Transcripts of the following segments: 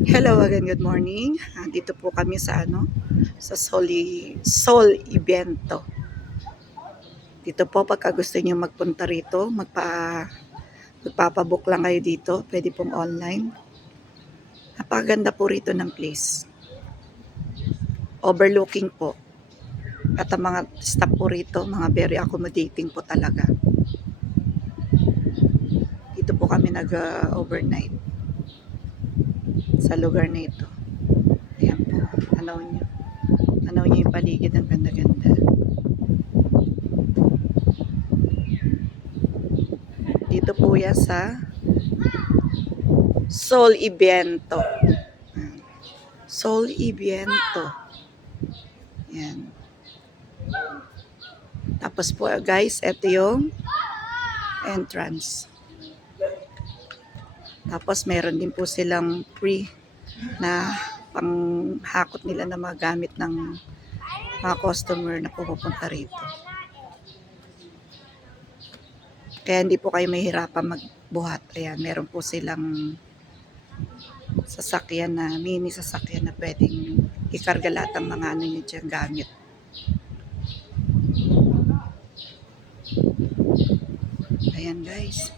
Hello again, good morning. Dito po kami sa sa Sol Ibento. Dito po pagka gusto niyo magpunta rito, magpapabook lang kayo dito, pwede pong online. Napakaganda po rito ng place. Overlooking po. At ang mga staff po rito, mga very accommodating po talaga. Dito po kami nag-overnight sa lugar na ito. Ayan po, tanaw niyo. Tanaw niyo yung paligid, ang ganda-ganda. Dito po yan sa Sol Ibiento. Sol Ibiento. Yan. Tapos po guys, ito yung entrance. Tapos meron din po silang free na panghakot nila na mga gamit ng mga customer na pupunta rito. Kaya hindi po kayo mahihirapan magbuhat. Ayan, meron po silang sasakyan na, mini sasakyan na pwedeng ikarga lahat ng mga ano nyo dyan gamit. Ayan guys.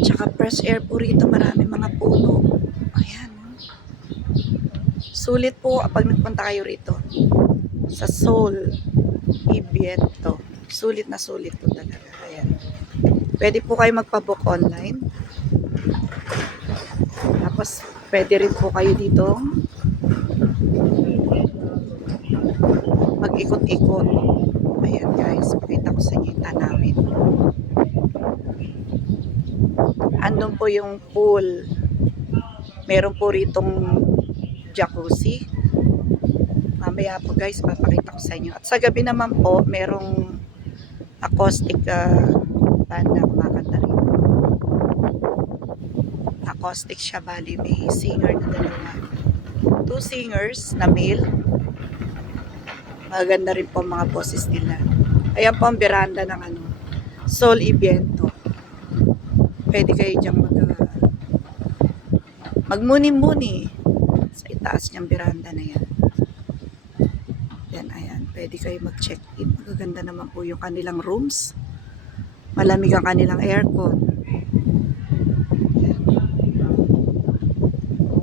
Tsaka fresh air po rito, marami mga puno. Ayan. Sulit po kapag nagpunta kayo rito sa Sol Ibiento. Sulit na sulit po talaga. Ayan. Pwede po kayo magpabook online. Tapos pwede rin po kayo dito mag-ikot-ikot. Ayan guys, pakita ko sa inyo yung tanawin. Andun po yung pool. Meron po ritong jacuzzi. Mamaya po guys, papakita ko sa inyo. At sa gabi naman po, merong acoustic band na kumakanta rito. Acoustic siya, bali may singer na dalawa. 2 singers na male. Maganda rin po mga boses nila. Ayan po ang veranda ng Sol Ibiento. Pwede kayo diyang magmuni-muni sa itaas niyang veranda na yan. Yan, ayan. Pwede kayo mag-check-in. Magaganda naman po yung kanilang rooms. Malamig ang kanilang aircon. Yan.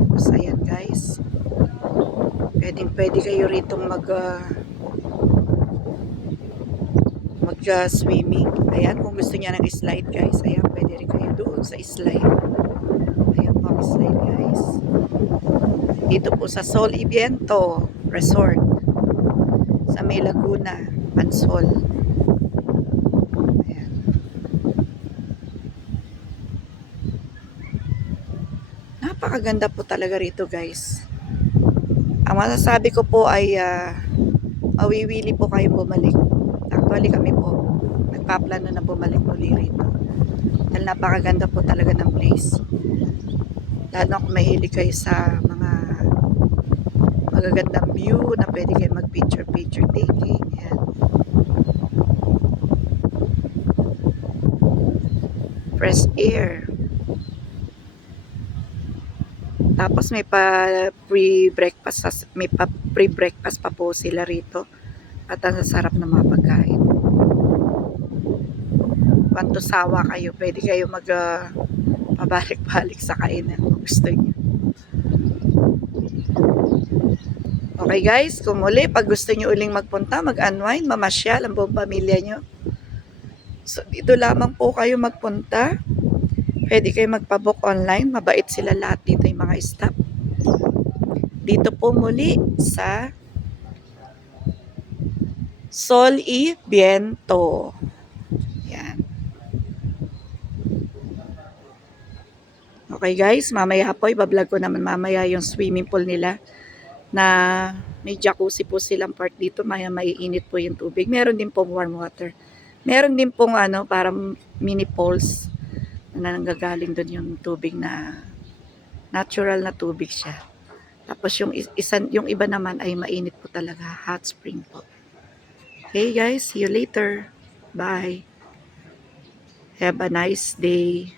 Tapos ayan guys. Pwede kayo rito mag-swimming. Ayan, kung gusto niya ng slide guys. Ayan, pwede rin kayo doon sa slide. Ayan po ang slide guys. Dito po sa Sol Ibiento Resort. Sa May Laguna, Pansol. Ayan. Napakaganda po talaga rito guys. Ang masasabi ko po ay mawiwili po kayong bumalik. Actually kami po nagpaplano na bumalik muli rito. Dahil napakaganda po talaga ng place. Lalo kung mahilig kayo sa mga magagandang view na pwede kayo mag-picture taking. Ayan. Fresh air. Tapos may free breakfast pa po sila rito. At ang sasarap ng mga pagkain. Kung sawa kayo, pwede kayo pabalik-balik sa kainan kung gusto niyo. Okay guys, kung muli, pag gusto niyo uling magpunta, mag-unwind, mamasyal ang buong pamilya niyo. So, dito lamang po kayo magpunta. Pwede kayo magpabook online. Mabait sila lahat dito yung mga staff. Dito po muli sa Sol Ibiento. Yan. Okay guys, mamaya po, ibablog ko naman mamaya yung swimming pool nila na may jacuzzi po silang part dito. Maya maiinit po yung tubig. Meron din pong warm water. Meron din pong parang mini pools na nanggagaling doon yung tubig na natural na tubig siya. Tapos yung iba naman ay mainit po talaga, hot spring po. Okay guys, see you later. Bye. Have a nice day.